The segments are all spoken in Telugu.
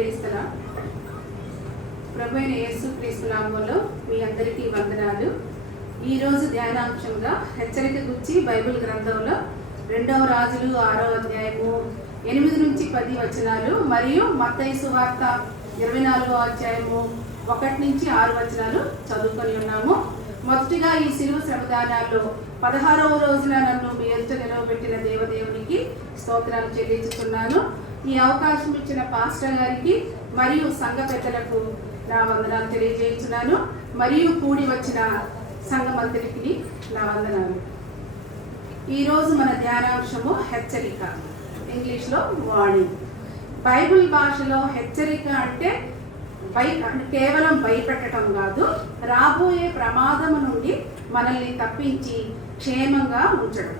క్రీస్తునా ప్రభువైన యేసు క్రీస్తు నామములో మీ అందరికీ వందనాలు. ఈరోజు ధ్యానాంశంగా హెచ్చరిక గురించి బైబిల్ గ్రంథంలో 2వ రాజులు 6వ అధ్యాయము 8 నుంచి 10 వచనాలు మరియు మత్తయి సువార్త 24వ అధ్యాయము 1 నుంచి 6 వచనాలు చదువుకొని ఉన్నాము. మొదటిగా ఈ శిలువ శ్రమదానాల్లో 16వ రోజున నన్ను మీ ఎదుట నిలవబెట్టిన దేవదేవునికి స్తోత్రాలు చెల్లించుతున్నాను. ఈ అవకాశం ఇచ్చిన పాస్టర్ గారికి మరియు సంఘ పెద్దలకు నా వందనాలు తెలియజేస్తున్నాను. మరియు కూడి వచ్చిన సంఘ మంత్రికి నా వందనాలు. ఈరోజు మన ధ్యానాంశము హెచ్చరిక, ఇంగ్లీష్లో వార్నింగ్. బైబిల్ భాషలో హెచ్చరిక అంటే కేవలం భయపెట్టడం కాదు, రాబోయే ప్రమాదం నుండి మనల్ని తప్పించి క్షేమంగా ఉంచడం.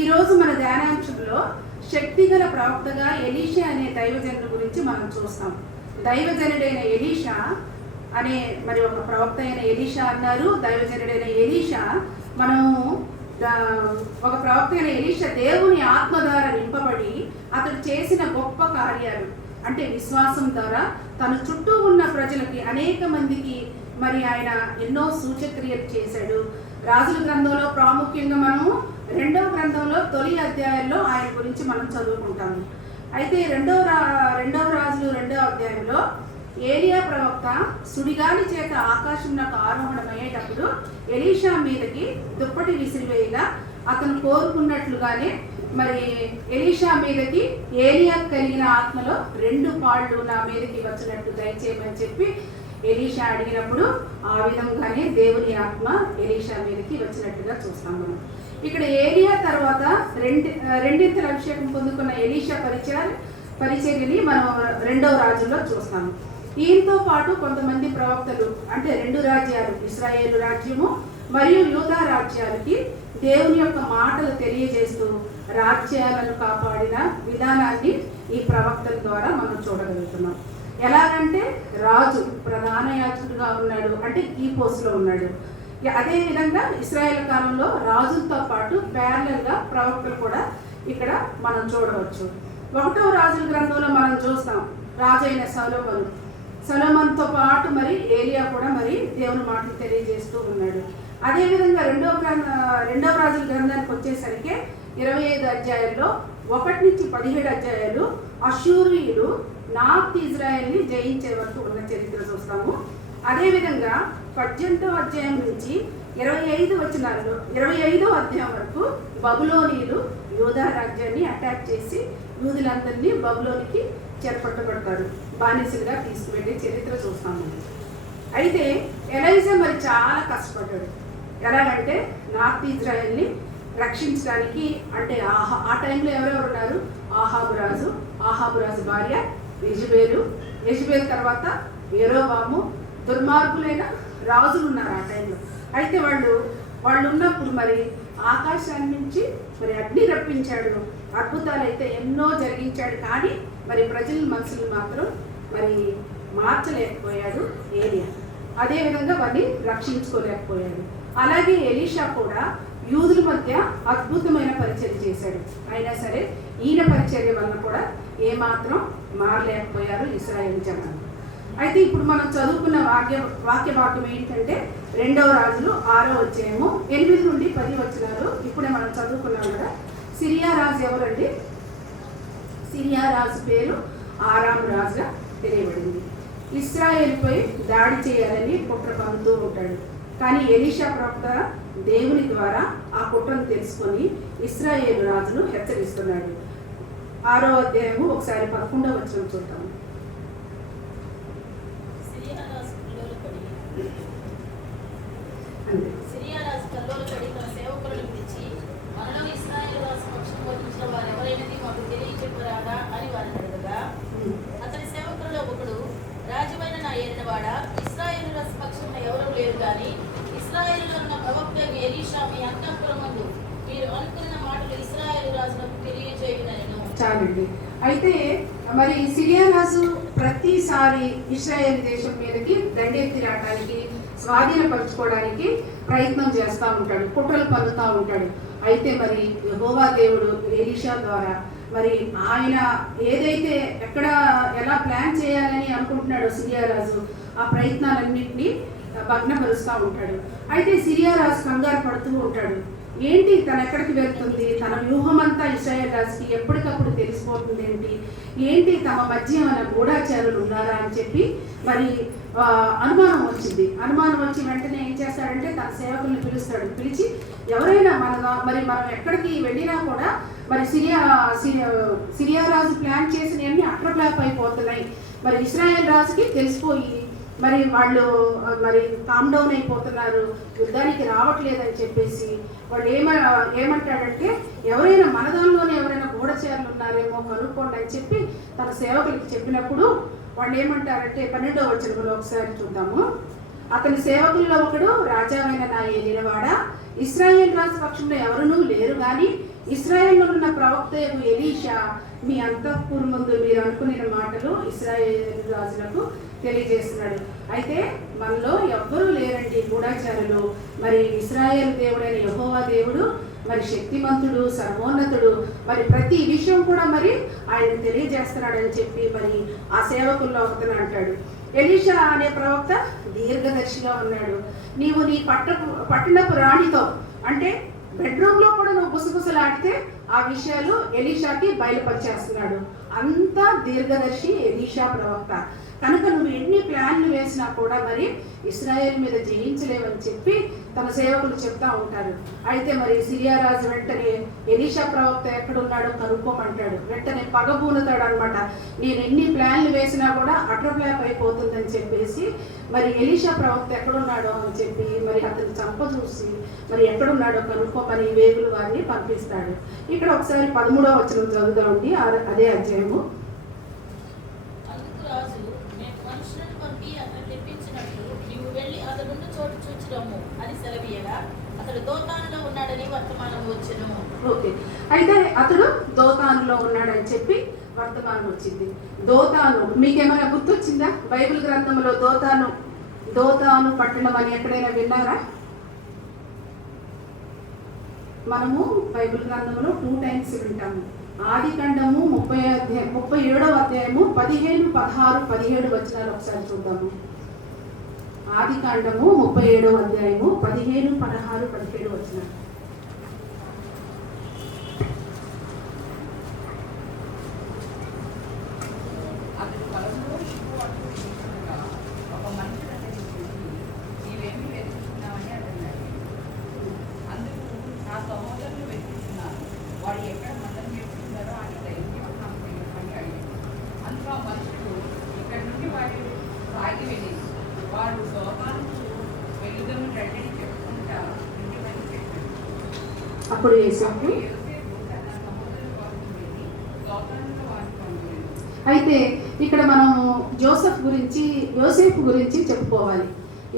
ఈరోజు మన ధ్యానాంశంలో శక్తిగల ప్రవక్తగా ఎలీషా అనే దైవజనుడి గురించి మనం చూస్తాం. దైవజనుడైన ఎలీషా అనే మరి ఒక ప్రవక్త అయిన ఎలీషా అన్నారు. దైవజనుడైన ఎలీషా మనము ఒక ప్రవక్త అయిన ఎలీషా దేవుని ఆత్మ ద్వారా నింపబడి అతడు చేసిన గొప్ప కార్యాలు అంటే విశ్వాసం ద్వారా తన చుట్టూ ఉన్న ప్రజలకి అనేక మందికి మరి ఆయన ఎన్నో సూచక్రియలు చేశాడు. రాజుల గ్రంథంలో ప్రాముఖ్యంగా మనము 2వ గ్రంథంలో తొలి అధ్యాయంలో ఆయన గురించి మనం చదువుకుంటాము. అయితే రెండవ రాజులు 2వ అధ్యాయంలో ఏలియా ప్రవక్త సుడిగాలి చేత ఆకాశంలోకి ఆరోహణమయ్యేటప్పుడు ఎలీషా మీదకి దుప్పటి విసిరివేయగా అతను కోరుకున్నట్లుగానే మరి ఎలీషా మీదకి ఏలియా కలిగిన ఆత్మలో 2 పాళ్ళు నా మీదకి వచ్చినట్టు దయచేయమని చెప్పి ఎలీషా అడిగినప్పుడు ఆ విధంగానే దేవుని ఆత్మ ఎలీషా మీదకి వచ్చినట్టుగా చూస్తాం మనం. ఇక్కడ ఏలియా తర్వాత రెండింతల అభిషేకం పొందుకున్న ఎలీషా పరిచర్యని మనం 2వ రాజుల్లో చూస్తాము. ఈయనతో పాటు కొంతమంది ప్రవక్తలు అంటే 2 రాజ్యాలు, ఇశ్రాయేలు రాజ్యము మరియు యూదా రాజ్యాలకి దేవుని యొక్క మాటలు తెలియజేస్తూ రాజ్యాలను కాపాడిన విధానాన్ని ఈ ప్రవక్తల ద్వారా మనం చూడగలుగుతున్నాం. ఎలాగంటే రాజు ప్రధాన యాజకుడిగా ఉన్నాడు, అంటే ఈ పోస్ట్లో ఉన్నాడు. అదేవిధంగా ఇశ్రాయేల్ కాలంలో రాజులతో పాటు ప్యారలల్గా ప్రవక్తలు కూడా ఇక్కడ మనం చూడవచ్చు. 1వ రాజుల గ్రంథంలో మనం చూస్తాం రాజు అయిన సొలొమోనుతో పాటు మరి ఏలియా కూడా మరి దేవుని మాటలు తెలియజేస్తూ ఉన్నాడు. అదేవిధంగా 2వ రాజుల గ్రంథానికి వచ్చేసరికి 25 అధ్యాయాల్లో 1 నుంచి 17 అధ్యాయాలు అష్షూరీయులు నార్త్ ఇజ్రాయెల్ని జయించే వరకు ఉన్న చరిత్ర చూస్తాము. అదేవిధంగా 18వ అధ్యాయం నుంచి 25వ అధ్యాయం వరకు బబులోనీయులు యూదా రాజ్యాన్ని అటాక్ చేసి యూదులందరినీ బబులోనికి చేపట్టబడతారు, బానిసలుగా తీసుకువెళ్ళే చరిత్ర చూస్తాము. అయితే ఎలీషా మరి చాలా కష్టపడ్డాడు. ఎలాగంటే నార్త్ ఇజ్రాయెల్ని రక్షించడానికి. అంటే ఆ టైంలో ఎవరెవరు ఉన్నారు? ఆహాబు రాజు భార్య యెజబేలు తర్వాత యెరోబాము, దుర్మార్గులైన రాజులు ఉన్నారు ఆ టైంలో. అయితే వాళ్ళు ఉన్నప్పుడు మరి ఆకాశాన్ని నుంచి మరి అగ్ని రప్పించాడు, అద్భుతాలు అయితే ఎన్నో జరిగించాడు. కానీ మరి ప్రజల మనసులు మాత్రం మరి మార్చలేకపోయాడు ఏలియా. అదేవిధంగా వారిని రక్షించుకోలేకపోయాడు. అలాగే ఎలీషా కూడా యూదుల మధ్య అద్భుతమైన పరిచర్య చేశాడు. అయినా సరే ఈయన పరిచర్య వలన కూడా ఏమాత్రం మారలేకపోయారు ఇశ్రాయేలు జనాలు. అయితే ఇప్పుడు మనం చదువుకున్న వాక్య భాగం ఏంటంటే 2వ రాజులు 6వ అధ్యాయము 8 నుండి 10 వచనాలు. ఇప్పుడే మనం చదువుకున్నాం కదా. సిరియా రాజు ఎవరండి? సిరియా రాజు పేరు ఆరాము రాజుగా తెలియబడింది. ఇశ్రాయేలుపై దాడి చేయాలని కుట్ర పన్నుతూ ఉంటాడు. కానీ ఎలీషా ప్రవక్త దేవుని ద్వారా ఆ కుట్రను తెలుసుకొని ఇశ్రాయేలు రాజును హెచ్చరిస్తున్నాడు. 6వ అధ్యాయము ఒకసారి 11వ వచనం చూద్దాము. సిరియా రాజు కల్లోలపడి తన సేవకులను పిలిచి, మనలో ఇశ్రాయేలు రాజు పక్షం వహించిన వారు ఎవరైనది మాకు తెలియచెప్పరాదా అని వారిని అడగగా, అతని సేవకులలో ఒకడు, రాజువైన నా ఏలినవాడా, ఇశ్రాయేలు రాజు పక్షంలో ఎవరూ లేరు కానీ ఇశ్రాయేలులో ఉన్న ప్రవక్త ఎలీషా మీ అంతఃపురమందు మీరు అనుకున్న మాటలు ఇశ్రాయేలు రాజులకు తెలియజేయునెను. చాలండి. అయితే మరి సిరియా రాజు ప్రతిసారి ఇశ్రాయేల్ దేశం మీదకి దండెత్తి రావడానికి, స్వాధీనపరచుకోవడానికి ప్రయత్నం చేస్తూ ఉంటాడు, కుట్రలు పన్నుతూ ఉంటాడు. అయితే మరి యెహోవా దేవుడు ఎలీషా ద్వారా మరి ఆయన ఏదైతే ఎక్కడ ఎలా ప్లాన్ చేయాలని అనుకుంటున్నాడో సిరియా రాజు ఆ ప్రయత్నాలన్నింటినీ భగ్నపరుస్తూ ఉంటాడు. అయితే సిరియా రాజు కంగారు పడుతూ ఉంటాడు. ఏంటి తను ఎక్కడికి వెళ్తుంది, తన వ్యూహం అంతా ఇశ్రాయేల్ రాజుకి ఎప్పటికప్పుడు తెలిసిపోతుంది ఏంటి తమ మధ్య మన గూఢాచారులు ఉన్నారా అని చెప్పి మరి అనుమానం వచ్చింది. అనుమానం వచ్చి వెంటనే ఏం చేస్తాడంటే తన సేవకుల్ని పిలుస్తాడు. పిలిచి ఎవరైనా మరి మనం ఎక్కడికి వెళ్ళినా కూడా మరి సిరియా రాజు ప్లాన్ చేసినవన్నీ అట్రప్లాప్ అయిపోతున్నాయి, మరి ఇశ్రాయేల్ రాజుకి తెలిసిపోయి మరి వాళ్ళు మరి కామ్ డౌన్ అయిపోతున్నారు, యుద్ధానికి రావట్లేదని చెప్పేసి వాళ్ళు ఏమంటాడంటే ఎవరైనా మన దానిలోనే ఎవరైనా గూఢచారులు ఉన్నారేమో కనుక్కోండి అని చెప్పి తన సేవకులకి చెప్పినప్పుడు వాళ్ళు ఏమంటారంటే 12వ వచనంలో ఒకసారి చూద్దాము. అతని సేవకుల్లో ఒకడు రాజావైన నా ఏలినవాడ, ఇశ్రాయేల్ రాజు పక్షంలో ఎవరునూ లేరు కానీ ఇశ్రాయేల్లో ఉన్న ప్రవక్త ఎలీషా మీ అంతఃపురం ముందు మీరు అనుకునే మాటలు ఇశ్రాయేల్ రాజులకు తెలియజేస్తున్నాడు. అయితే మనలో ఎవ్వరూ లేరండి గూఢాచారులు. మరి ఇశ్రాయేల్ దేవుడైన యెహోవా దేవుడు మరి శక్తిమంతుడు, సర్వోన్నతుడు, మరి ప్రతి విషయం కూడా మరి ఆయన తెలియజేస్తున్నాడని చెప్పి మరి ఆ సేవకుల్లో ఒకతను అంటాడు. ఎలీషా అనే ప్రవక్త దీర్ఘదర్శిగా ఉన్నాడు. నీవు నీ పట్టణపు రాణితో అంటే బెడ్రూమ్లో కూడా నువ్వు గుసగుసలాడితే ఆ విషయాలు ఎలీషాకి బయలుపరిచేస్తున్నాడు. అంత దీర్ఘదర్శి ఎలీషా ప్రవక్త. కనుక నువ్వు ఎన్ని ప్లాన్లు వేసినా కూడా మరి ఇశ్రాయేల్ మీద జయించలేవని చెప్పి తన సేవకులు చెప్తా ఉంటారు. అయితే మరి సిరియా రాజు వెంటనే ఎలీషా ప్రవక్త ఎక్కడున్నాడో కనుక్కోమంటాడు. వెంటనే పగబూనుతాడు అనమాట. నేను ఎన్ని ప్లాన్లు వేసినా కూడా అట్రప్లాప్ అయిపోతుందని చెప్పేసి మరి ఎలీషా ప్రవక్త ఎక్కడున్నాడో అని చెప్పి మరి అతను చంప చూసి మరి ఎక్కడున్నాడో కనుక్కోమని వేగులు వారిని పంపిస్తాడు. ఇక్కడ ఒకసారి 13వ వచనం చదువుదామండి, అదే అధ్యాయము. ఓకే, అయితే అతడు దోతానులో ఉన్నాడని చెప్పి వర్తమానం వచ్చింది. దోతాను మీకేమైనా గుర్తొచ్చిందా? బైబిల్ గ్రంథంలో దోతాను పట్టణం అని ఎక్కడైనా విన్నారా? మనము బైబిల్ గ్రంథంలో 2 టైమ్స్ వింటాము. ఆదికాండము 37వ అధ్యాయము 15, 16, 17 వచనాలు ఒకసారి చూద్దాము. ఆదికాండము 37వ అధ్యాయము 15, 16, 17 వచనాలు. అప్పుడు యేసేపు అయితే ఇక్కడ మనం యోసేపు గురించి చెప్పుకోవాలి.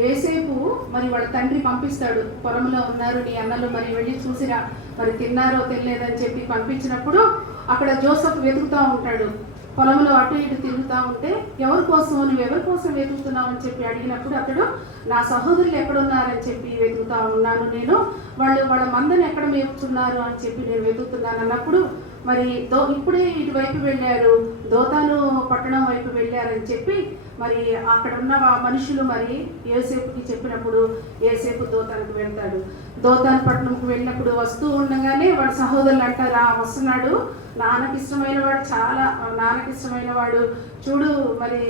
యోసేపు మరి వాళ్ళ తండ్రి పంపిస్తాడు, పొలంలో ఉన్నారు నీ అన్నలు, మరి వెళ్ళి చూసిరా, మరి తిన్నారో తెలియదని చెప్పి పంపించినప్పుడు అక్కడ జోసెఫ్ వెతుకుతూ ఉంటాడు. పొలంలో అటు ఇటు తిరుగుతూ ఉంటే నువ్వు ఎవరి కోసం వెతుకుతున్నావు అని చెప్పి అడిగినప్పుడు అతడు నా సహోదరులు ఎక్కడున్నారని చెప్పి వెతుకుతా ఉన్నాను, నేను వాళ్ళ మందని ఎక్కడ మేపుతున్నారు అని చెప్పి నేను వెతుకుతున్నాను అన్నప్పుడు మరి ఇప్పుడే ఇటువైపు వెళ్ళారు, దోతాను పట్టణం వైపు వెళ్ళారని చెప్పి మరి అక్కడ ఉన్న మనుషులు మరి యోసేపుకి చెప్పినప్పుడు యేసేపు దోతానికి వెళ్తాడు. దోతాను పట్టణంకి వెళ్ళినప్పుడు వస్తూ ఉండగానే వాడు సహోదరులు అంటారా, వస్తున్నాడు, నాన్నకి ఇష్టమైన వాడు చూడు, మరి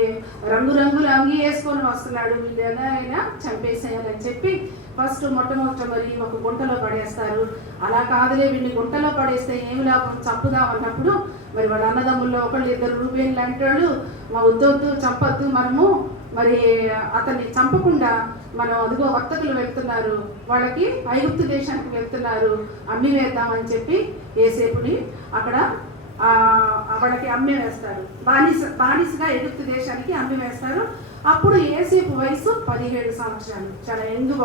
రంగురంగులు అంగి వేసుకొని వస్తున్నాడు, వీళ్ళు ఎలా అయినా చంపేసేయాలని చెప్పి మొట్టమొదట మరి ఒక గుంటలో పడేస్తారు. అలా కాదులే, వీళ్ళని గుంటలో పడేస్తే ఏమి లాభం, చంపుదాం అన్నప్పుడు మరి వాళ్ళ అన్నదమ్ముల్లో ఒకళ్ళు 2 రూపాయలు అంటాడు, మా వద్దొద్దు చంపొద్దు, మనము మరి అతన్ని చంపకుండా మనం అదిగో వర్తకులు వెళ్తున్నారు, వాళ్ళకి ఐగుప్తు దేశానికి వెళ్తున్నారు, అమ్మి వేద్దామని చెప్పి యేసేపుని అక్కడ వాళ్ళకి అమ్మి వేస్తారు, బానిసగా ఐగుప్తు దేశానికి అమ్మి వేస్తారు. అప్పుడు యేసేపు వయసు 17 సంవత్సరాలు, చాలా యంగ్.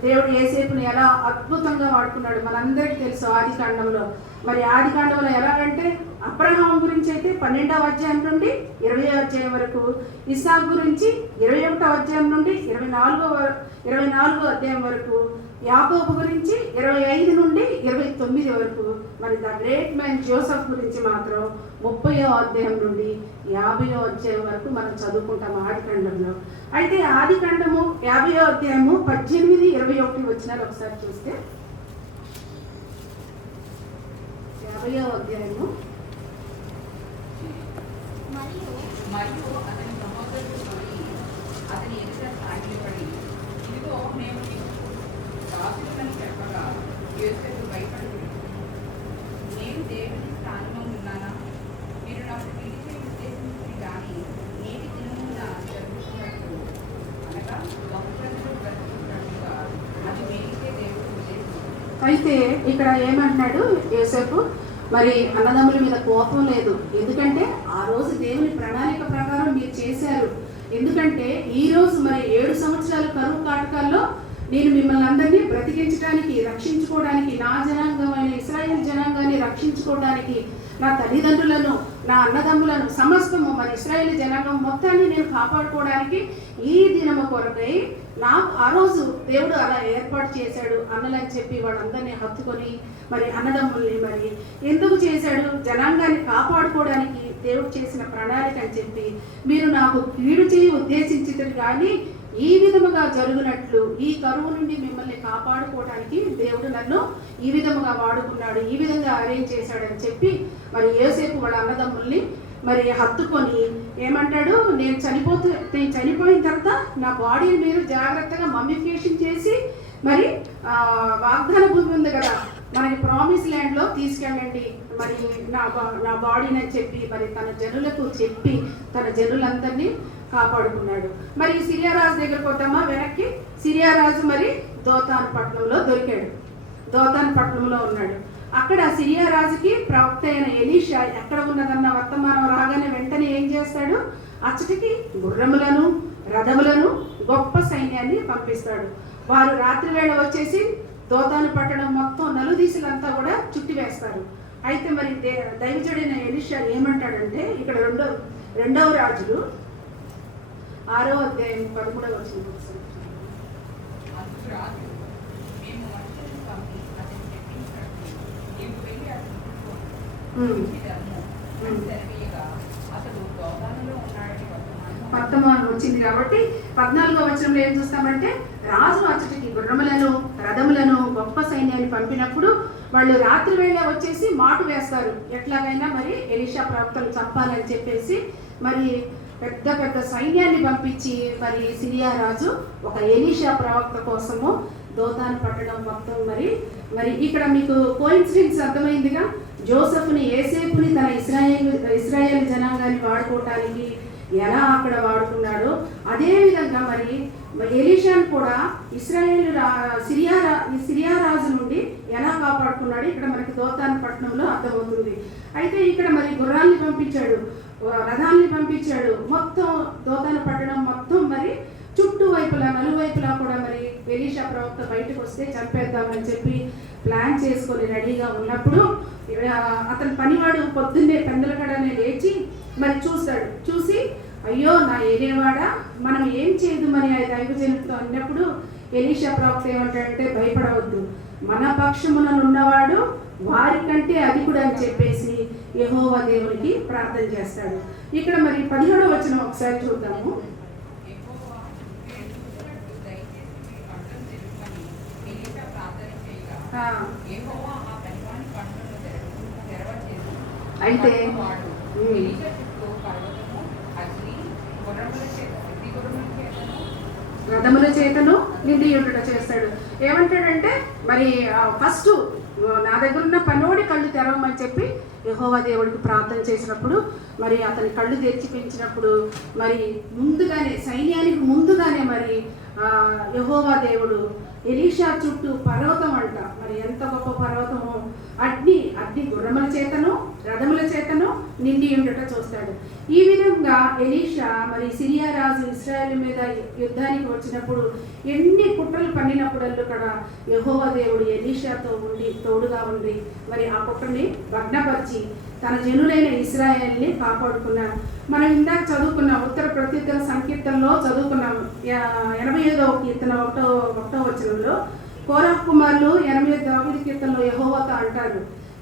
దేవుడు యేసేపుని ఎలా అద్భుతంగా వాడుకున్నాడు మనందరికీ తెలుసు. ఆదికాండంలో ఎలాగంటే అబ్రహాం గురించి గురించి అయితే 12వ అధ్యాయం నుండి 20వ అధ్యాయం వరకు, ఇస్సాకు గురించి 21వ అధ్యాయం నుండి 24వ అధ్యాయం వరకు, యాకోబు గురించి 25 నుండి 29 వరకు, మరి ద గ్రేట్ మ్యాన్ జోసెఫ్ గురించి మాత్రం 30వ అధ్యాయం నుండి 50వ అధ్యాయం వరకు మనం చదువుకుంటాం ఆదికాండంలో. అయితే ఆదికాండము 50వ అధ్యాయము 18, 21 వచనాలు ఒకసారి చూస్తే, 50వ అధ్యాయము. మరియు అతని సహోదరుడు పోయి అతని ఎదుట సాగిలపడి, ఇదిగో మేము నీకు దాసులని చెప్పగా యోసేపు భయపడి, నేను దేవుని స్థానంలో ఉన్నానా? మీరు నాకు పిలిచే ఉద్దేశించింది కానీ నేటి దినమున జరుగుతున్నట్టు అనగా బహుప్రజలు బ్రతుకుతున్నట్టుగా అది మేలికే దేవుడు ఉద్దేశించాడు. అయితే ఇక్కడ ఏమంటున్నాడు యోసేపు, మరి అన్నదమ్ముల మీద కోపం లేదు, ఎందుకంటే ఆ రోజు దేవుని ప్రణాళిక ప్రకారం మీరు చేశారు. ఎందుకంటే ఈ రోజు మరి 7 సంవత్సరాల కరువు కాటకాల్లో నేను మిమ్మల్ని అందరినీ బ్రతికించడానికి, రక్షించుకోవడానికి, నా జనాంగమైన ఇశ్రాయేల్ జనాంగాన్ని రక్షించుకోవడానికి, నా తల్లిదండ్రులను, నా అన్నదమ్ములను, సమస్తము మరి ఇశ్రాయేల్ జనాంగం మొత్తాన్ని నేను కాపాడుకోవడానికి ఈ దినము కొరకై నాకు ఆ రోజు దేవుడు అలా ఏర్పాటు చేశాడు అన్నలని చెప్పి వాళ్ళందరినీ హత్తుకొని మరి అన్నదమ్ముల్ని మరి ఎందుకు చేశాడు? జనాంగాన్ని కాపాడుకోవడానికి దేవుడు చేసిన ప్రణాళిక అని చెప్పి, మీరు నాకు కీడు చేయి ఉద్దేశించితే కానీ ఈ విధముగా జరుగునట్లు ఈ కరువు నుండి మిమ్మల్ని కాపాడుకోవడానికి దేవుడు నన్ను ఈ విధముగా వాడుకున్నాడు, ఈ విధంగా అరేంజ్ చేశాడని చెప్పి మరి యోసేపు వాళ్ళ అన్నదమ్ముల్ని మరి హత్తుకొని ఏమంటాడు, నేను చనిపోయిన తర్వాత నా బాడీని మీరు జాగ్రత్తగా మమ్మిఫికేషన్ చేసి మరి వాగ్దాన భూమి ఉంది కదా మనకి ప్రామిస్ ల్యాండ్లో తీసుకెళ్ళండి మరి నా బాడీని అని చెప్పి మరి తన జనులకు చెప్పి తన జనులందరినీ కాపాడుకున్నాడు. మరి సిరియా రాజు దగ్గరకు వద్దామా వెనక్కి. సిరియా రాజు మరి దోతాను పట్టణంలో దొరికాడు, దోతాను పట్టణంలో ఉన్నాడు. అక్కడ సిరియా రాజుకి ప్రవక్త అయిన ఎలీషా ఎక్కడ ఉన్నదన్న వర్తమానం రాగానే వెంటనే ఏం చేస్తాడు, అచ్చటికి గుర్రములను, రథములను, గొప్ప సైన్యాన్ని పంపిస్తాడు. వారు రాత్రి వేళ వచ్చేసి దోతాను పట్టణం మొత్తం నలుదీసులంతా కూడా చుట్టివేస్తారు. అయితే మరి దైవజుడైన ఎలీషా ఏమంటాడంటే, ఇక్కడ రెండవ రాజులు 6వ అధ్యాయం 13వ వచనం. వర్తమానం వచ్చింది కాబట్టి 14వ వచనంలో ఏం చూస్తామంటే, రాజు అచ్చటికి గుర్రములను, రథములను, గొప్ప సైన్యాన్ని పంపినప్పుడు వాళ్ళు రాత్రి వేళ వచ్చేసి మాటు వేస్తారు, ఎట్లాగైనా మరి ఎలీషా ప్రవక్తను చంపాలని చెప్పేసి మరి పెద్ద పెద్ద సైన్యాన్ని పంపించి మరి సిరియా రాజు ఒక ఎలీషా ప్రవక్త కోసము దోతాను పట్టడం మొత్తం మరి ఇక్కడ మీకు కోయిన్సిడెన్స్ అర్థమైందిగా. జోసెఫ్ని, యోసేపుని తన ఇశ్రాయేల్ జనాంగాన్ని వాడుకోవటానికి ఎలా అక్కడ వాడుకున్నాడో అదే విధంగా మరి ఎలీషాను కూడా సిరియా రాజు నుండి ఎలా కాపాడుకున్నాడు ఇక్కడ మనకి దోతాను పట్టణంలో అర్థమవుతుంది. అయితే ఇక్కడ మరి గుర్రాల్ని పంపించాడు, రథాల్ని పంపించాడు, మొత్తం దోతాను పట్టణం మొత్తం మరి చుట్టూ వైపులా నలువైపులా కూడా మరి ఎలీషా ప్రవక్త బయటకు వస్తే చంపేద్దామని చెప్పి ప్లాన్ చేసుకొని రెడీగా ఉన్నప్పుడు అతని పనివాడు పొద్దున్నే పెందలకడనే లేచి మరి చూస్తాడు. చూసి అయ్యో నా ఏనేవాడా, మనం ఏం చేయదు మరి దైవజనుడితో అన్నప్పుడు ఎలీషా ప్రవక్త ఏమంటాడంటే, భయపడవద్దు, మన పక్షమున ఉన్నవాడు వారికంటే అధికుడు అని చెప్పేసి యెహోవా దేవునికి ప్రార్థన చేస్తాడు. ఇక్కడ మరి 17వ వచనం ఒకసారి చూద్దాము. అయితే రథముల చేతను నిండి ఉండుట చేస్తాడు. ఏమంటాడంటే మరి ఫస్ట్ నా దగ్గర ఉన్న పనోడి కళ్ళు తెరవమని చెప్పి యెహోవా దేవుడికి ప్రార్థన చేసినప్పుడు మరి అతని కళ్ళు తెరిచి పెంచినప్పుడు మరి ముందుగానే సైన్యానికి ముందుగానే మరి యెహోవా దేవుడు ఎలీషా చుట్టూ పర్వతం అంట, మరి ఎంత గొప్ప పర్వతము, అగ్ని గుర్రముల చేతను రథముల చేతను నిండి ఉండట చూస్తాడు. ఈ విధంగా ఎలీషా మరి సిరియా రాజు ఇశ్రాయేలు మీద యుద్ధానికి వచ్చినప్పుడు ఎన్ని కుట్రలు పన్నినప్పుడల్లా కూడా యెహోవా దేవుడు ఎలీషాతో ఉండి తోడుగా ఉండి మరి ఆ కుట్రని భగ్నపరిచి తన జనులైన ఇశ్రాయేల్ని కాపాడుకున్నాడు. మనం ఇందాక చదువుకున్నాం, ఉత్తర ప్రత్యుత్తర సంకీర్తనలో చదువుకున్నాము. 85వ కీర్తన 1వ వచనంలో కోరహు కుమారులు 85వ కీర్తనలో యెహోవాతో అంటారు,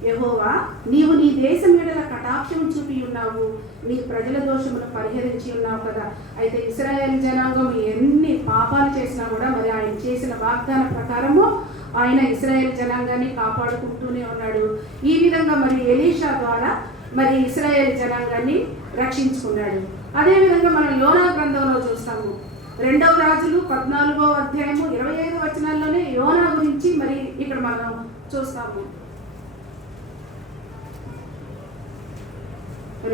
యెహోవా నీవు నీ దేశం మీదల కటాక్షం చూపి ఉన్నావు, నీ ప్రజల దోషమును పరిహరించి ఉన్నావు కదా. అయితే ఇశ్రాయేల్ జనాంగం ఎన్ని పాపాలు చేసినా కూడా మరి ఆయన చేసిన వాగ్దాన ప్రకారము ఆయన ఇశ్రాయేల్ జనాంగాన్ని కాపాడుకుంటూనే ఉన్నాడు. ఈ విధంగా మరి ఎలీషా ద్వారా మరి ఇశ్రాయేల్ జనాంగాన్ని రక్షించుకున్నాడు. అదేవిధంగా మనం యోనా గ్రంథంలో చూస్తాము. 2వ రాజులు 14వ అధ్యాయము 25 వచనాల్లోనే యోనా గురించి మరి ఇక్కడ మనం చూస్తాము.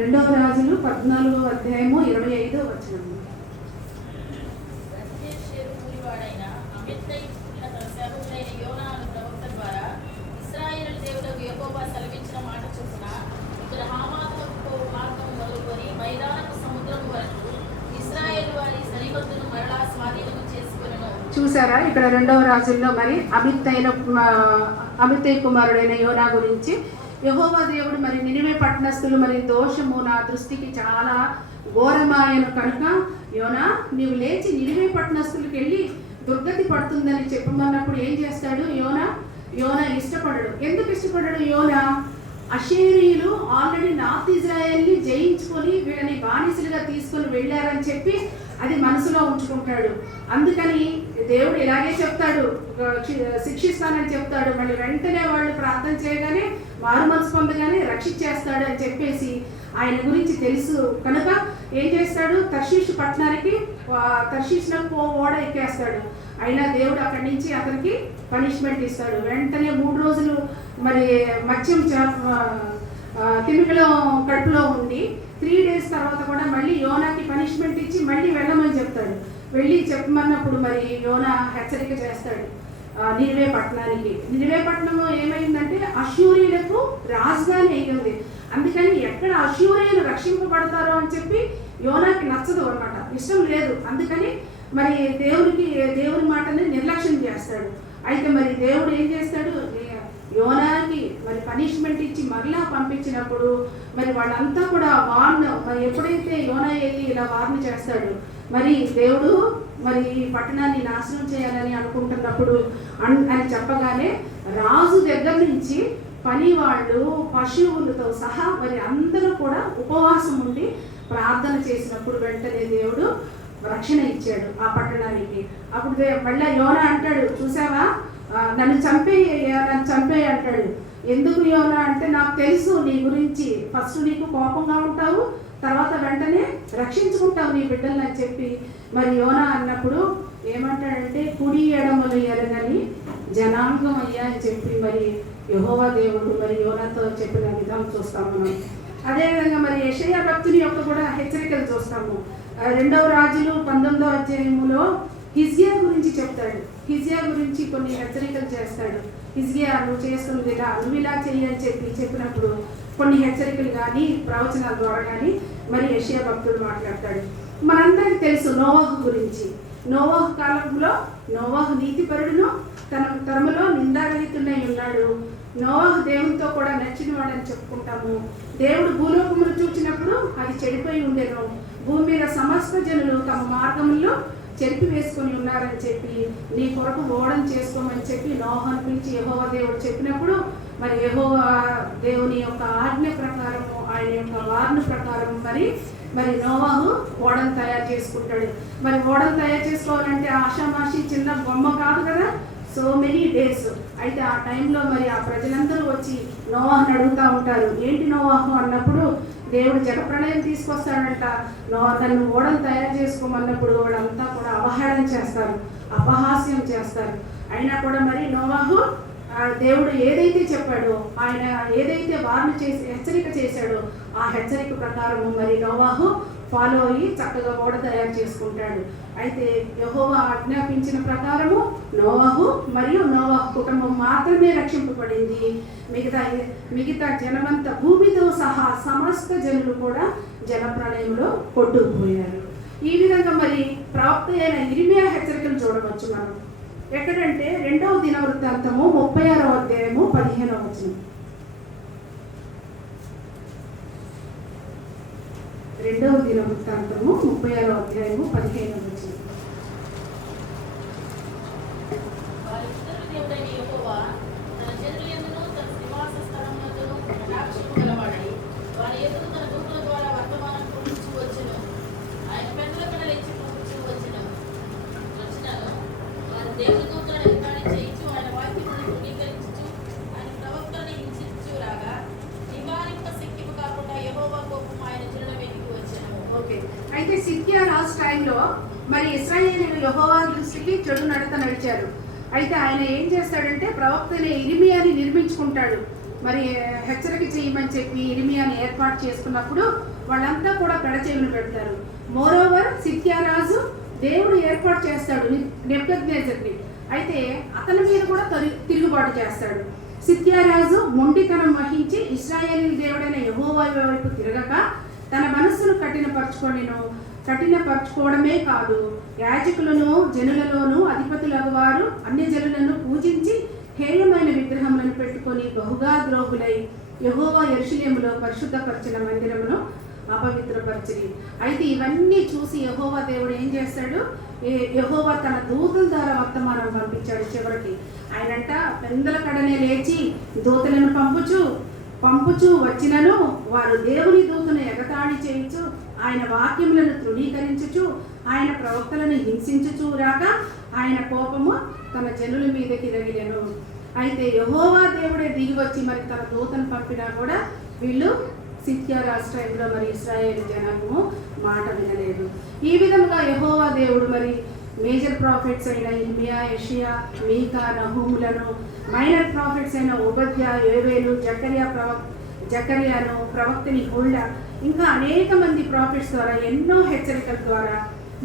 2వ రాజులు 14వ అధ్యాయము 25వ వచనము. చూసారా, ఇక్కడ 2వ రాజుల్లో మరి అమిత్తై కుమారుడైన యోనా గురించి యెహోవా దేవుడు మరి నినివే పట్టణస్థులు మరి దోషము నా దృష్టికి చాలా ఘోరమాయను కనుక యోనా నీవు లేచి నినివే పట్టణస్థులకు వెళ్ళి దుర్గతి పడుతుందని చెప్పమన్నప్పుడు ఏం చేస్తాడు యోనా ఇష్టపడడు. ఎందుకు ఇష్టపడడు యోనా? అషేరీయులు ఆల్రెడీ నార్త్ ఇజ్రాయెల్ని జయించుకొని వీళ్ళని బానిసలుగా తీసుకొని వెళ్ళారని చెప్పి అది మనసులో ఉంచుకుంటాడు. అందుకని దేవుడు ఇలాగే చెప్తాడు, శిక్షిస్తానని చెప్తాడు. మళ్ళీ వెంటనే వాళ్ళు ప్రార్థన చేయగానే మారు మనసు పొందగానే రక్షించేస్తాడు అని చెప్పేసి ఆయన గురించి తెలుసు కనుక ఏం చేస్తాడు, తర్షీషు పట్టణానికి తర్షీషులో ఓడ ఎక్కేస్తాడు. అయినా దేవుడు అక్కడి నుంచి అతనికి పనిష్మెంట్ ఇస్తాడు. వెంటనే 3 రోజులు మరి మత్స్యం తిమింగలం కడుపులో ఉండి 3 days తర్వాత కూడా మళ్ళీ యోనాకి పనిష్మెంట్ ఇచ్చి మళ్ళీ వెళ్ళమని చెప్తాడు. వెళ్ళి చెప్పమన్నప్పుడు మరి యోనా హెచ్చరిక చేస్తాడు నినివే పట్టణానికి. నినివే పట్టణం ఏమైందంటే అష్షూరీయులకు రాజధాని అయ్యింది. అందుకని ఎక్కడ అష్షూరీయులు రక్షింపబడతారో అని చెప్పి యోనాకి నచ్చదు అన్నమాట, ఇష్టం లేదు. అందుకని మరి దేవుని మాటని నిర్లక్ష్యం చేస్తాడు. అయితే మరి దేవుడు ఏం చేస్తాడు, యోనాకి మరి పనిష్మెంట్ ఇచ్చి మరలా పంపించినప్పుడు మరి వాళ్ళంతా కూడా మరి ఎప్పుడైతే యోనా వెళ్ళి ఇలా వార్న్ చేస్తాడు, మరి దేవుడు మరి ఈ పట్టణాన్ని నాశనం చేయాలని అనుకుంటున్నప్పుడు అని చెప్పగానే రాజు దగ్గర నుంచి పని వాళ్ళు పశువులతో సహా మరి అందరూ కూడా ఉపవాసం ఉండి ప్రార్థన చేసినప్పుడు వెంటనే దేవుడు రక్షణ ఇచ్చాడు ఆ పట్టణానికి. అప్పుడు మళ్ళీ యోనా అంటాడు, చూసావా నన్ను చంపేయి అంటాడు. ఎందుకు యోనా అంటే నాకు తెలుసు నీ గురించి, ఫస్ట్ నీకు కోపంగా ఉంటావు, తర్వాత వెంటనే రక్షించుకుంటావు నీ బిడ్డలని అని చెప్పి మరి యోనా అన్నప్పుడు ఏమంటాడంటే కుడి ఎడమలు ఎరగని జనాంగం అయ్యా అని చెప్పి మరి యెహోవా దేవుడు మరి యోనాతో చెప్పిన విధానం చూస్తాము మనం. అదేవిధంగా మరి యెషయా భక్తుని యొక్క కూడా హెచ్చరికలు చూస్తాము. 2వ రాజులు 19వ అధ్యాయములో హిజ్కియా గురించి చెప్తాడు. హిజ్కియా గురించి కొన్ని హెచ్చరికలు చేస్తాడు. హిజ్కియా నువ్వు చేస్తుంది ఇలా, నువ్వు ఇలా చెయ్యి అని చెప్పినప్పుడు కొన్ని హెచ్చరికలు కానీ ప్రవచనాల ద్వారా కానీ మరి యెషయా భక్తుడు మాట్లాడతాడు. మనందరికీ తెలుసు నోవాహు గురించి. నోవాహు కాలంలో నోవాహు నీతిపరుడును తన తరములో నిందారహితుడై ఉన్నాడు. నోవాహు దేవునితో కూడా నచ్చిన వాడని చెప్పుకుంటాము. దేవుడు భూలోకమును చూచినప్పుడు అది చెడిపోయి ఉండేను, భూమి మీద సమస్త జనులు తమ మార్గంలో చెరిపి వేసుకొని ఉన్నారని చెప్పి నీ కొరకు ఓడను చేసుకోమని చెప్పి నోవాహును పిలిచి యెహోవా దేవుడు చెప్పినప్పుడు మరి యెహోవా దేవుని యొక్క ఆజ్ఞ ప్రకారము ఆయన యొక్క వార్ను ప్రకారం మరి నోవాహు ఓడను తయారు చేసుకుంటాడు. మరి ఓడను తయారు చేసుకోవాలంటే ఆషామాషి చిన్న బొమ్మ కాదు కదా, సో మెనీ డేస్. అయితే ఆ టైంలో మరి ఆ ప్రజలందరూ వచ్చి నోవాహుని అడుగుతూ ఉంటారు, ఏంటి నోవాహు అన్నప్పుడు దేవుడు జలప్రళయం తీసుకొస్తాడంట, నన్ను ఓడను తయారు చేసుకోమన్నప్పుడు వాళ్ళంతా కూడా అవహేళన చేస్తారు, అపహాస్యం చేస్తారు. అయినా కూడా మరి నోవాహు దేవుడు ఏదైతే చెప్పాడో, ఆయన ఏదైతే వార్ను చేసి హెచ్చరిక చేశాడో ఆ హెచ్చరిక ప్రకారం మరి నోవాహు ఫాలో అయ్యి చక్కగా ఓడ తయారు చేసుకుంటాడు. అయితే యెహోవా ఆజ్ఞాపించిన ప్రకారము నోవాహు మరియు నోవాహు కుటుంబం మాత్రమే రక్షింపబడింది. మిగతా జనమంతా భూమితో సహా సమస్త జనులు కూడా జలప్రళయంలో కొట్టుకుపోయారు. ఈ విధంగా మరి ప్రవక్త అయిన ఇర్మియా హెచ్చరికలు చూడవచ్చు మనం. ఎక్కడంటే 2వ దినవృత్తాంతము 36వ అధ్యాయము 15వ వచనం. రెండవ దినవృత్తాంతము 36వ అధ్యాయము 15వ వచనం. వారి పితరుల దేవుడైన యెహోవా తన జనుల యందును తన నివాస స్థలమునందును కటాక్షము గలవాడై వారి ఎదురు తన దూతల ద్వారా వర్తమానం పంపించు వచ్చెను. ఆయన పెద్దల కడ లేచి పంపించు వచ్చినను వారి దేవుని దూతలను ఎగతాళి చేయించు ఆయన వాక్యములను తృణీకరించుచు ఆయన ప్రవక్తలను హింసించు రాగా నివారింప శక్తిము కాకుండా యెహోవా కోపం ఆయన జనుల మీదికి వచ్చెను. ఓకే, అయితే సిద్కియా రాజు టైంలో మరి ఇశ్రాయేలీయులు యెహోవా దృష్టికి చెడు నడత నడిచారు. అయితే ఆయన ఏం చేస్తాడంటే ప్రవక్తని ఇర్మియాని నిర్మించుకుంటాడు. మరి హెచ్చరిక చేయమని చెప్పి ఇర్మియాని ఏర్పాటు చేసుకున్నప్పుడు వాళ్ళంతా కూడా పెడచెవిన పెడతారు. మోరోవర్ సిద్కియా రాజు దేవుడు ఏర్పాటు చేస్తాడు నెబుకద్నెజర్ని. అయితే అతని మీద కూడా తిరుగుబాటు చేస్తాడు. సిద్కియా రాజు మొండితనం వహించి ఇశ్రాయేలీ దేవుడైన యెహోవా వైపు తిరగక తన మనస్సును కఠినపరచుకోవడమే కాదు, యాజకులను జనులలోనూ అధిపతులకు వారు అన్య జనులను పూజించి హేయమైన విగ్రహములను పెట్టుకొని బహుగా ద్రోహులై యెహోవా యెరూషలేములో పరిశుద్ధపరిచిన మందిరమును అపవిత్రపరిచిరి. అయితే ఇవన్నీ చూసి యెహోవా దేవుడు ఏం చేస్తాడు? యెహోవా తన దూతల ద్వారా వర్తమానం పంపించాడు. చివరికి ఆయనంట పెందల కడనే లేచి దూతలను పంపుచు వచ్చినను వారు దేవుని దూతను ఎగతాళి చేయించు ఆయన వాక్యములను తృణీకరించుచు ఆయన ప్రవక్తలను హింసించుచు రాగా ఆయన కోపము తన జనుల మీదకి రగిలెను. అయితే యెహోవా దేవుడే దిగి వచ్చి మరి తన దూతను పంపినా కూడా వీళ్ళు సిద్కియా రాష్ట్రంలో మరి ఇశ్రాయేలు జనము మాట వినలేదు. ఈ విధంగా యెహోవా దేవుడు మరి మేజర్ ప్రాఫిట్స్ అయిన ఇర్మియా, యెషయా, మీకా, నహూములను, మైనర్ ప్రాఫిట్స్ అయిన ఓబద్యా, యోవేలు, జకర్యాను, ప్రవక్తని హుల్డా, ఇంకా అనేక మంది ప్రాఫిట్స్ ద్వారా ఎన్నో హెచ్చరికల ద్వారా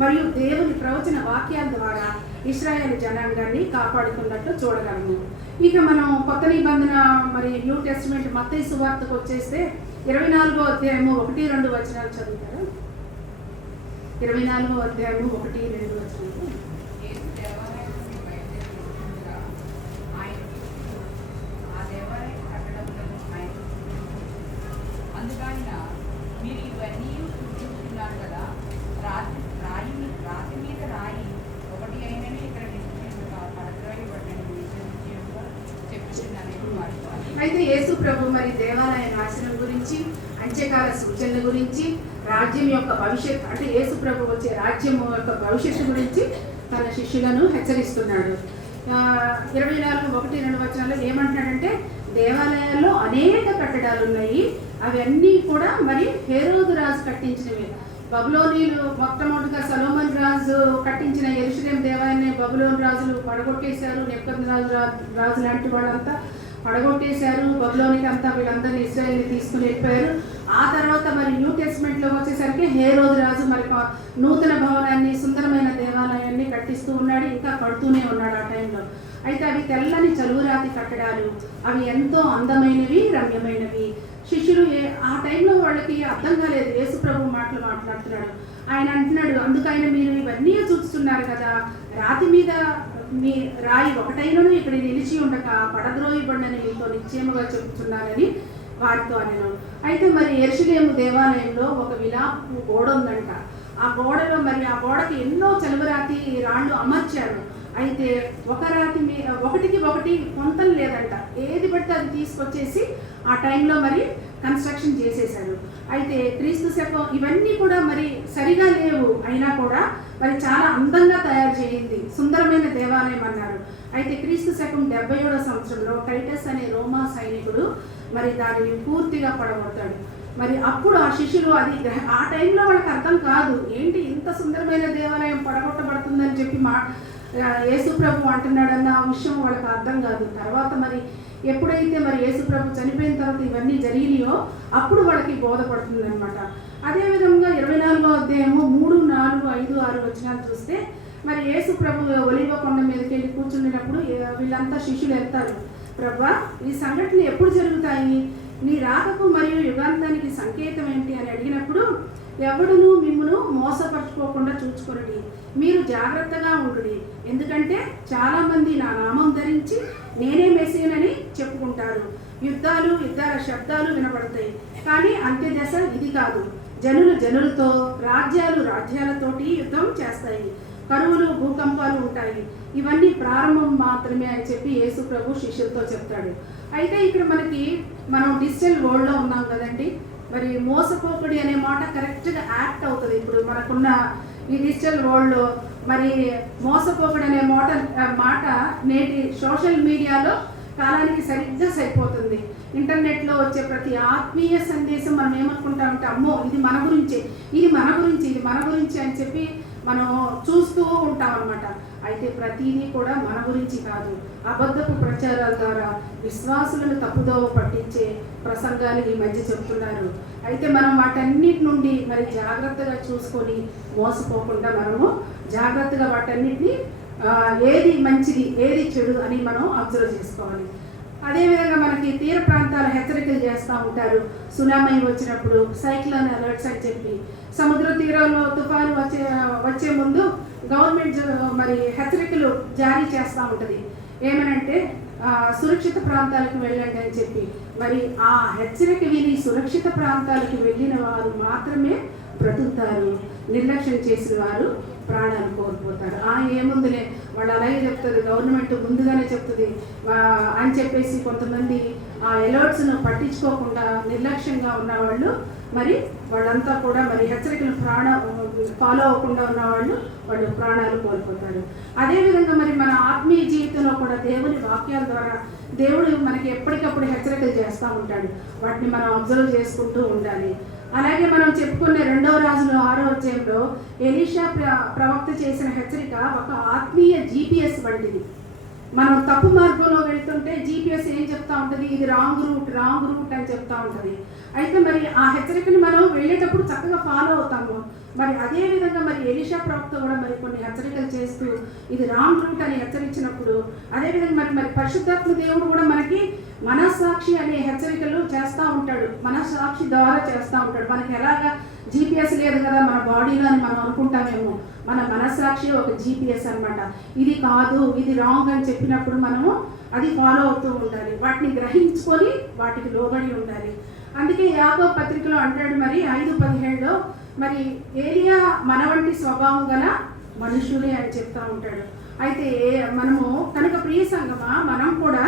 మరియు దేవుని ప్రవచన వాక్యాల ద్వారా ఇశ్రాయేలు జనాంగాన్ని కాపాడుతున్నట్టు చూడగలము. ఇక మనం కొత్త నిబంధన మరి న్యూ టెస్టిమెంట్ మత్తయి సువార్తకు వచ్చేస్తే 24వ అధ్యాయము 1-2 వచనాలు చదువుతారు. 24వ అధ్యాయము 1-2 వచనాలు. అందుకైన మీరు ఇవన్నీ చూస్తున్నారు కదా, రాతి మీద రాయి ఒకటి అయినని ఇక్కడ అయితే యేసు ప్రభు మరి దేవాలయ నాశనం గురించి, అంత్యకాల సూచనల గురించి, రాజ్యం యొక్క భవిష్యత్ అంటే యేసు ప్రభు వచ్చే రాజ్యం యొక్క భవిష్యత్తు గురించి తన శిష్యులను హెచ్చరిస్తున్నాడు. 24:1-2 వచనాల్లో ఏమంటున్నాడంటే దేవాలయాల్లో అనేక కట్టడాలు ఉన్నాయి, అవన్నీ కూడా మరి హేరోదు రాజు కట్టించినవి. బబులోనీలు మొట్టమొదటిగా సొలొమోన్ రాజు కట్టించిన యెరూషలేం దేవాలయాన్ని బబులోన్ రాజులు పడగొట్టేశారు. నెబుకద్నెజరు రాజు లాంటి వాళ్ళంతా పడగొట్టేశారు. బబులోనికి అంతా వీళ్ళందరినీ ఇశ్రాయేల్ని తీసుకుని వెళ్ళిపోయారు. ఆ తర్వాత మరి న్యూ టెస్ట్మెంట్లో వచ్చేసరికి హేరోదు రాజు మరి నూతన భవనాన్ని, సుందరమైన దేవాలయాన్ని కట్టిస్తూ ఉన్నాడు, ఇంకా కడుతూనే ఉన్నాడు ఆ టైంలో. అయితే అవి తెల్లని చలువురాతి కట్టడాలు, అవి ఎంతో అందమైనవి, రమ్యమైనవి. శిష్యులు ఆ టైంలో వాళ్ళకి అర్థం కాలేదు. యేసు ప్రభు మాట్లాడుతున్నాడు. ఆయన అంటున్నాడు, అందుకైనా మీరు ఇవన్నీ చూస్తున్నారు కదా, రాతి మీద మీ రాయి ఒకటైనను ఇక్కడ నిలిచి ఉండక పడద్రోయబడినని మీతో నిశ్చయముగా చెబుతున్నానని వారితో అనను. అయితే మరి యెరూషలేము దేవాలయంలో ఒక విలాపు గోడ ఉందంట. ఆ గోడలో మరి ఆ గోడకి ఎన్నో చలువరాతి రాళ్ళు అమర్చారు. అయితే ఒక రాతి ఒకటికి ఒకటి పొంతం లేదంట, ఏది పడితే అది తీసుకొచ్చేసి ఆ టైంలో మరి కన్స్ట్రక్షన్ చేసేశారు. అయితే క్రీస్తు శకం ఇవన్నీ కూడా మరి సరిగా లేవు, అయినా కూడా మరి చాలా అందంగా తయారు చేయింది, సుందరమైన దేవాలయం అన్నారు. అయితే క్రీస్తు శకం 77వ సంవత్సరంలో టైటస్ అనే రోమా సైనికుడు మరి దానిని పూర్తిగా పడగొడతాడు. మరి అప్పుడు ఆ శిష్యులు అది ఆ టైంలో వాళ్ళకి అర్థం కాదు, ఏంటి ఇంత సుందరమైన దేవాలయం పడగొట్టబడుతుందని చెప్పి యేసు ప్రభు అంటున్నాడన్న విషయం వాళ్ళకి అర్థం కాదు. తర్వాత మరి ఎప్పుడైతే మరి యేసు ప్రభు చనిపోయిన తర్వాత ఇవన్నీ జరిగినాయో అప్పుడు వాళ్ళకి బోధపడుతుంది అనమాట. అదేవిధంగా 24వ అధ్యాయము 3, 4, 5, 6 వచనాలు చూస్తే మరి యేసు ప్రభు ఒలీవ కొండ మీదకి వెళ్ళి కూర్చున్నప్పుడు వీళ్ళంతా శిష్యులు వెళ్తారు, ప్రభా ఈ సంఘటనలు ఎప్పుడు జరుగుతాయి, నీ రాకకు మరియు యుగాంతానికి సంకేతం ఏంటి అని అడిగినప్పుడు, ఎవడును మిమ్మును మోసపరుచుకోకుండా చూచుకొనుడి, మీరు జాగ్రత్తగా ఉండుడి, ఎందుకంటే చాలామంది నా నామం ధరించి నేనే మెస్సీయునని చెప్పుకుంటారు, యుద్ధాలు యుద్ధాల శబ్దాలు వినబడతాయి. కానీ అంత్య దశ ఇది కాదు. జనులతో, రాజ్యాలు రాజ్యాలతోటి యుద్ధం చేస్తాయి. కరువులు భూకంపాలు ఉంటాయి. ఇవన్నీ ప్రారంభం మాత్రమే అని చెప్పి యేసు ప్రభు శిష్యులతో చెప్తాడు. అయితే ఇక్కడ మనం డిజిటల్ వరల్డ్లో ఉన్నాం కదండి. మరి మోసపోకుడి అనే మాట కరెక్ట్గా యాక్ట్ అవుతుంది. ఇప్పుడు మనకున్న ఈ డిజిటల్ వరల్డ్లో మరి మోసపోకుడి అనే మాట నేటి సోషల్ మీడియాలో కాలానికి సరిగ్గా సరిపోతుంది. ఇంటర్నెట్లో వచ్చే ప్రతి ఆత్మీయ సందేశం మనం ఏమనుకుంటామంటే, అమ్మో ఇది మన గురించి, ఇది మన గురించి, ఇది మన గురించి అని చెప్పి మనం చూస్తూ ఉంటాం అన్నమాట. అయితే ప్రతిదీ కూడా మన గురించి కాదు. అబద్ధపు ప్రచారాల ద్వారా విశ్వాసులను తప్పుదోవ పట్టించే ప్రసంగాలు ఈ మధ్య చెప్తున్నారు. అయితే మనం వాటన్నిటి నుండి మరి జాగ్రత్తగా చూసుకొని మోసపోకుండా మనము జాగ్రత్తగా వాటన్నిటిని ఏది మంచిది ఏది చెడు అని మనం అబ్జర్వ్ చేసుకోవాలి. అదేవిధంగా మనకి తీర ప్రాంతాల హెచ్చరికలు చేస్తూ ఉంటారు. సునామీ వచ్చినప్పుడు సైక్లోన్ అలర్ట్స్ అని చెప్పి సముద్ర తీరంలో తుఫాను వచ్చే ముందు గవర్నమెంట్ మరి హెచ్చరికలు జారీ చేస్తూ ఉంటుంది. ఏమనంటే సురక్షిత ప్రాంతాలకు వెళ్ళండి అని చెప్పి. మరి ఆ హెచ్చరిక విని సురక్షిత ప్రాంతాలకు వెళ్ళిన వారు మాత్రమే బ్రతుకుతారు. నిర్లక్ష్యం చేసిన వారు ప్రాణాలు కోల్పోతారు. ఏముందిలే వాళ్ళు అలాగే చెప్తుంది, గవర్నమెంట్ ముందుగానే చెప్తుంది అని చెప్పేసి కొంతమంది ఆ అలర్ట్స్ను పట్టించుకోకుండా నిర్లక్ష్యంగా ఉన్నవాళ్ళు మరి వాళ్ళంతా కూడా మరి హెచ్చరికలు ఫాలో అవ్వకుండా ఉన్నవాళ్ళు వాళ్ళు ప్రాణాలు కోల్పోతారు. అదేవిధంగా మరి మన ఆత్మీయ జీవితంలో కూడా దేవుని వాక్యాల ద్వారా దేవుడు మనకి ఎప్పటికప్పుడు హెచ్చరికలు చేస్తూ ఉంటాడు. వాటిని మనం అబ్జర్వ్ చేసుకుంటూ ఉండాలి. అలాగే మనం చెప్పుకునే 2వ రాజులు 6వ అధ్యాయంలో ఎలీషా ప్రవక్త చేసిన హెచ్చరిక ఒక ఆత్మీయ GPS వంటిది. మనం తప్పు మార్గంలో వెళ్తుంటే GPS ఏం చెప్తా ఉంటుంది, ఇది రాంగ్ రూట్ అని చెప్తా ఉంటుంది. అయితే మరి ఆ హెచ్చరికని మనం వెళ్ళేటప్పుడు చక్కగా ఫాలో అవుతాము. మరి అదే విధంగా మరి ఎలీషా ప్రవక్త కూడా మరి కొన్ని హెచ్చరికలు చేస్తూ ఇది రాంగ్ రూట్ అని హెచ్చరించినప్పుడు, అదేవిధంగా మరి పరిశుద్ధాత్మ దేవుడు కూడా మనకి మనస్సాక్షి అనే హెచ్చరికలు చేస్తూ ఉంటాడు. మనస్సాక్షి ద్వారా చేస్తూ ఉంటాడు. మనకి ఎలాగా GPS లేదు కదా మన బాడీలో అని మనం అనుకుంటామేమో. మన మనస్సాక్షి ఒక GPS అన్నమాట. ఇది కాదు, ఇది రాంగ్ అని చెప్పినప్పుడు మనము అది ఫాలో అవుతూ ఉండాలి. వాటిని గ్రహించుకొని వాటికి లోబడి ఉండాలి. అందుకే యాకోబు పత్రికలో అంటాడు మరి 5:17లో మరి ఏలియా మన వంటి స్వభావం గల మనుషులే అని చెప్తా ఉంటాడు. అయితే మనము కనుక ప్రియ సంగమా మనం కూడా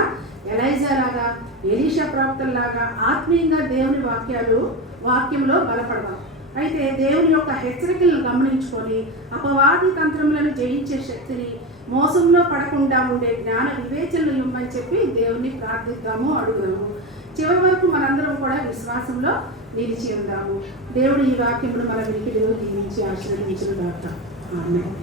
ఎలైజా లాగా ఎలీషా ప్రవక్తల్లాగా ఆత్మీయంగా దేవుని వాక్యంలో బలపడదాం. అయితే దేవుని యొక్క హెచ్చరికలను గమనించుకొని అపవాది తంత్రములను జయించే శక్తిని, మోసంలో పడకుండా ఉండే జ్ఞాన వివేచనలు ఇవ్వమని చెప్పి దేవుని ప్రార్థిద్దాము, అడుగుదాము. చివరి వరకు మనందరం కూడా విశ్వాసంలో నిలిచి ఉందాము. దేవుడు ఈ వాక్యమును మన వినికిడిలో దీవించి ఆశీర్వదించును గాక. ఆమేన్.